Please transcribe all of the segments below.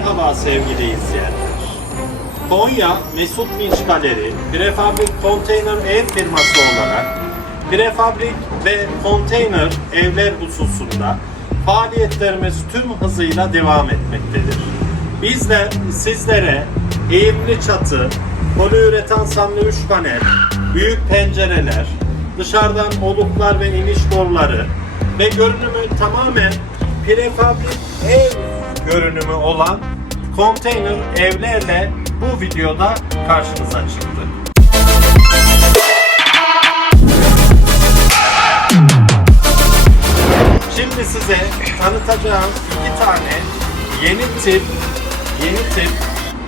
Merhaba sevgili izleyenler. Konya Mesut Vinç Galeri, prefabrik konteyner ev firması olarak prefabrik ve konteyner evler hususunda faaliyetlerimiz tüm hızıyla devam etmektedir. Bizler sizlere eğimli çatı, poliüretansamlı üç panel, büyük pencereler, dışarıdan oluklar ve iniş boruları ve görünümü tamamen prefabrik ev görünümü olan konteyner evlerle bu videoda karşınıza çıktı. Şimdi size tanıtacağım iki tane yeni tip yeni tip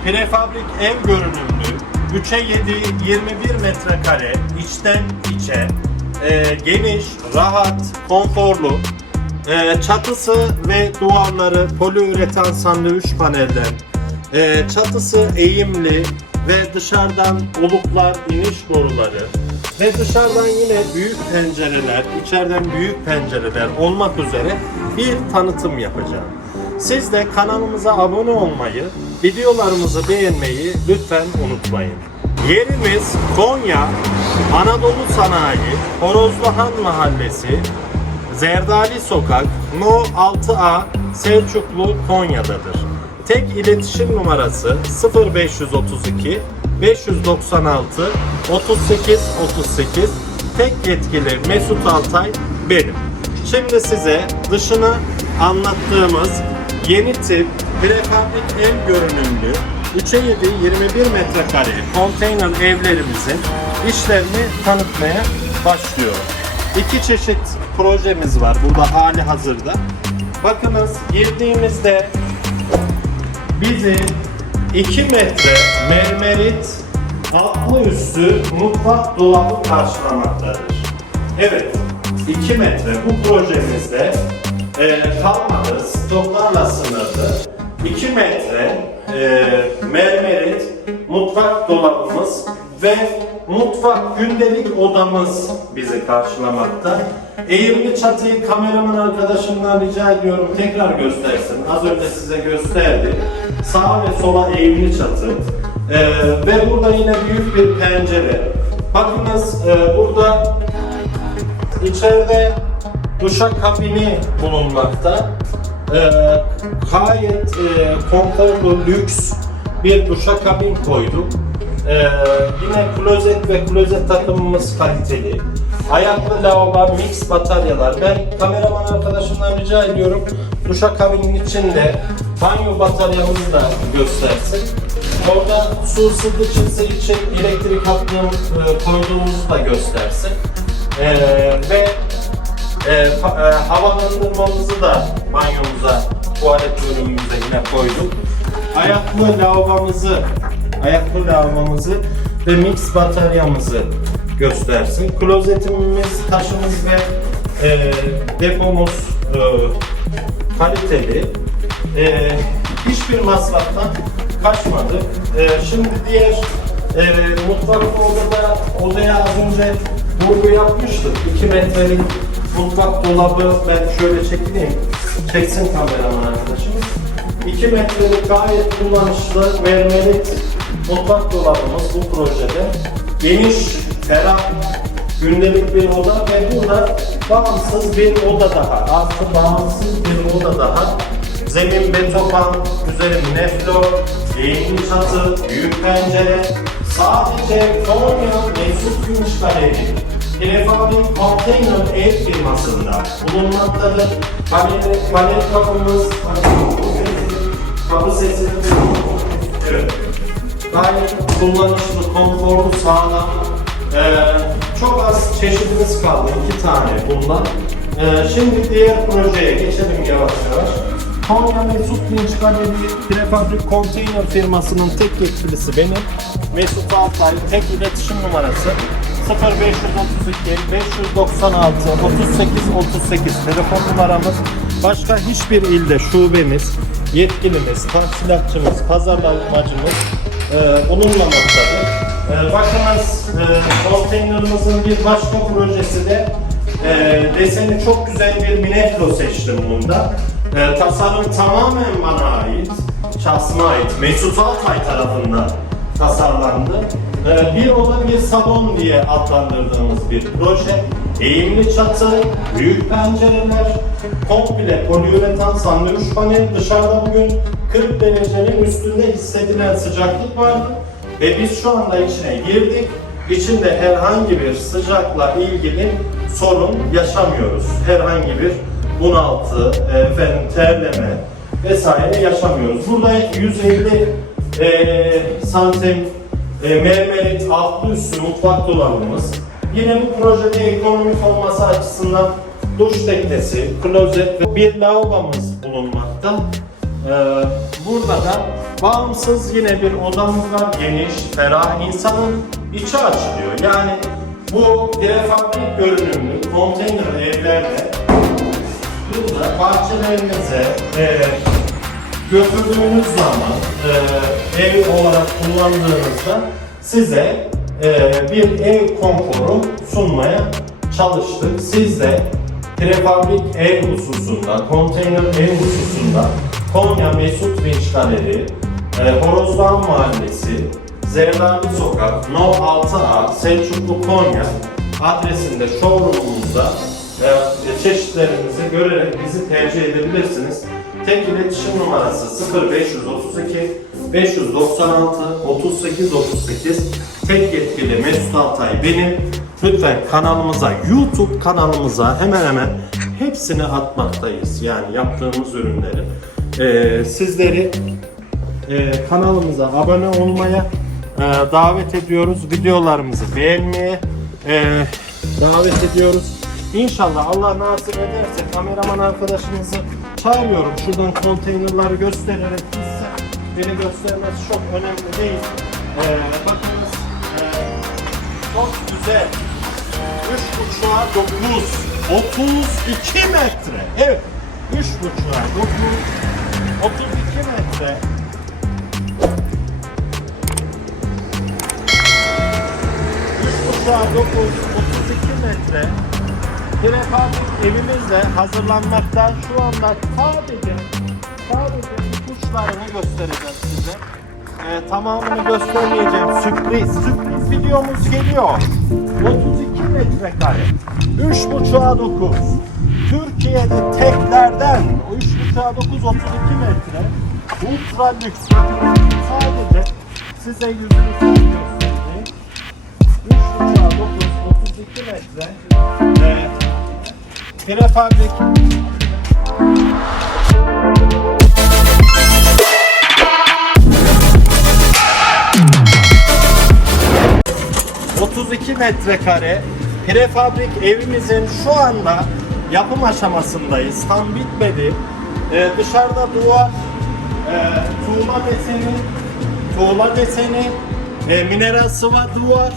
prefabrik ev görünümlü 3'e 7 21 metrekare içten içe e, geniş, rahat, konforlu e, çatısı ve duvarları poliüretan sandviç panelden e, çatısı eğimli ve dışarıdan oluklar, iniş boruları ve dışarıdan yine büyük pencereler, içeriden büyük pencereler olmak üzere bir tanıtım yapacağım. Siz de kanalımıza abone olmayı, videolarımızı beğenmeyi lütfen unutmayın. Yerimiz Konya, Anadolu Sanayi, Horozluhan Mahallesi, Zerdali Sokak, No 6A, Selçuklu, Konya'dadır. Tek iletişim numarası 0532 596 38 38. Tek yetkili Mesut Altay benim. Şimdi size dışını anlattığımız yeni tip prefabrik ev görünümlü 3'e 7 21 metrekare konteyner evlerimizin işlerini tanıtmaya başlıyorum. İki çeşit projemiz var burada hali hazırda. Bakınız girdiğimizde bizi 2 metre mermerit altlı üstü mutfak dolabı karşılamaktadır. Evet, 2 metre bu projemizde e, kalmadı, stoklarla sınırlı. 2 metre e, mermerit mutfak dolabımız ve mutfak gündelik odamız bizi karşılamakta. Eğimli çatıyı kameraman arkadaşımdan rica ediyorum tekrar göstersin. Az önce size gösterdi. Sağa ve sola eğimli çatı. Ee, ve burada yine büyük bir pencere. Bakınız e, burada içeride duşakabini bulunmakta. Ee, gayet e, konforlu, lüks bir duşakabin koyduk. Ee, yine klozet ve klozet takımımız kaliteli. Ayaklı lavabo, mix bataryalar. Ben kameraman arkadaşımdan rica ediyorum duşakabinin içinde banyo bataryamızı da göstersin. Orada su ısıtıcısı için elektrik hattını e, koyduğumuzu da göstersin. Ee, ve e, pa- e, havalandırmamızı da banyomuza, tuvalet bölümümüze yine koyduk. Ayaklı lavabomuzu, ayaklı lavabomuzu ve mix bataryamızı göstersin. Klozetimiz, taşımız ve e, depomuz e, kaliteli. E, hiçbir masraftan kaçmadık. E, şimdi diğer e, mutfak odada odaya az önce vurgu yapmıştık. 2 metrelik mutfak dolabı ben şöyle çekeyim. Çeksin kameraman arkadaşımız. 2 metrelik gayet kullanışlı mermerit mutfak dolabımız bu projede. Geniş, ferah, gündelik bir oda ve burada bağımsız bir oda daha. Artı bağımsız bir oda daha. Zemin betopan, üzeri neflor, eğimli çatı, büyük pencere. Sadece Konya Mesut Gümüşkale'nin prefabrik konteyner ev firmasında bulunmaktadır. Panel, panel kapımız, kapı sesi, evet. Gayet kullanışlı, konforlu, sağlam. Ee, çok az çeşidimiz kaldı, iki tane bundan. Ee, şimdi diğer projeye geçelim yavaş yavaş. Konya Mesut Vinç Galeri Prefabrik Konteyner firmasının tek yetkilisi benim. Mesut Altay, tek iletişim numarası 0532 596 38 38 telefon numaramız. Başka hiçbir ilde şubemiz, yetkilimiz, tahsilatçımız, pazarlamacımız e, bulunmamaktadır. E, bakınız e, konteynerimizin bir başka projesi de e, deseni çok güzel bir minetro seçtim bunda. E, tasarım tamamen bana ait. şahsıma ait Mesut Altay tarafından tasarlandı. Ee, bir oda bir salon diye adlandırdığımız bir proje. Eğimli çatı, büyük pencereler, komple poliüretan sandviç panel dışarıda bugün 40 derecenin üstünde hissedilen sıcaklık vardı. Ve biz şu anda içine girdik. İçinde herhangi bir sıcakla ilgili sorun yaşamıyoruz. Herhangi bir bunaltı, efendim terleme vesaire yaşamıyoruz. Burada 150 e, santim e, mermerit altlı üstü mutfak dolabımız. Yine bu projede ekonomik olması açısından duş teknesi, klozet ve bir lavabomuz bulunmakta. Ee, burada da bağımsız yine bir odamız var. Geniş, ferah, insanın içi açılıyor. Yani bu prefabrik görünümlü konteyner evlerde burada bahçelerinize e, götürdüğünüz zaman e, ev olarak kullandığınızda size e, bir ev konforu sunmaya çalıştık. Siz de prefabrik ev hususunda, konteyner ev hususunda Konya Mesut Vinç Galeri, e, Horozdan Mahallesi, Zerdali Sokak, No 6A, Selçuklu Konya adresinde showroomumuzda e, çeşitlerimizi görerek bizi tercih edebilirsiniz. Tek iletişim numarası 0532 596 38 38 Tek yetkili Mesut Altay benim. Lütfen kanalımıza, YouTube kanalımıza hemen hemen hepsini atmaktayız. Yani yaptığımız ürünleri. Ee, sizleri e, kanalımıza abone olmaya e, davet ediyoruz. Videolarımızı beğenmeye e, davet ediyoruz. İnşallah Allah nasip ederse kameraman arkadaşımızı çağırıyorum. Şuradan konteynerları göstererek size beni göstermesi çok önemli değil. E, bakınız e, çok güzel. 3 buçuğa 9 32 metre. Evet. 3 buçuğa 9 32 metre. 3 buçuğa 9 32 metre. Prefabrik evimizde hazırlanmakta. Şu anda sadece sadece ipuçlarını göstereceğim size. Ee, tamamını göstermeyeceğim. Sürpriz, sürpriz videomuz geliyor. 32 metrekare. 3.5'a 9. Türkiye'de teklerden 3.5'a 9 32 metre. Ultra lüks. Sadece size yüzünü göstereyim. 3.5'a 9 32 metre. Ee, prefabrik 32 metrekare prefabrik evimizin şu anda yapım aşamasındayız. Tam bitmedi. Ee, dışarıda duvar, e, tuğla deseni, tuğla deseni, e, mineral sıva duvar,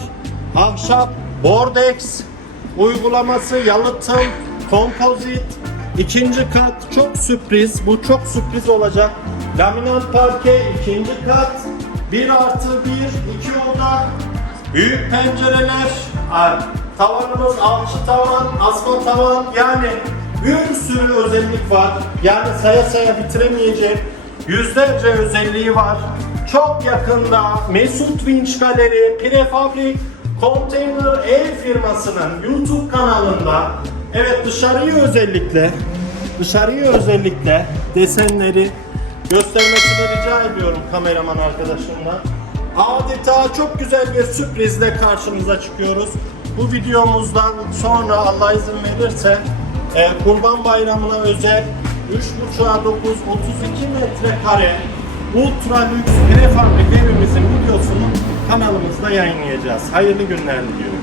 ahşap, bordex, uygulaması, yalıtım, kompozit, ikinci kat çok sürpriz. Bu çok sürpriz olacak. Laminat parke, ikinci kat, 1 artı 1, 2 oda, Büyük pencereler, tavanımız alçı tavan, asma tavan yani bir sürü özellik var. Yani saya saya bitiremeyeceğim. Yüzlerce özelliği var. Çok yakında Mesut Vinç Galeri Prefabrik Konteyner Ev firmasının YouTube kanalında evet dışarıyı özellikle dışarıyı özellikle desenleri göstermesini rica ediyorum kameraman arkadaşımdan. Adeta çok güzel bir sürprizle karşınıza çıkıyoruz. Bu videomuzdan sonra Allah izin verirse e, Kurban Bayramı'na özel 3.5'a 9 32 metrekare ultra lüks prefabrik evimizin videosunu kanalımızda yayınlayacağız. Hayırlı günler diliyorum.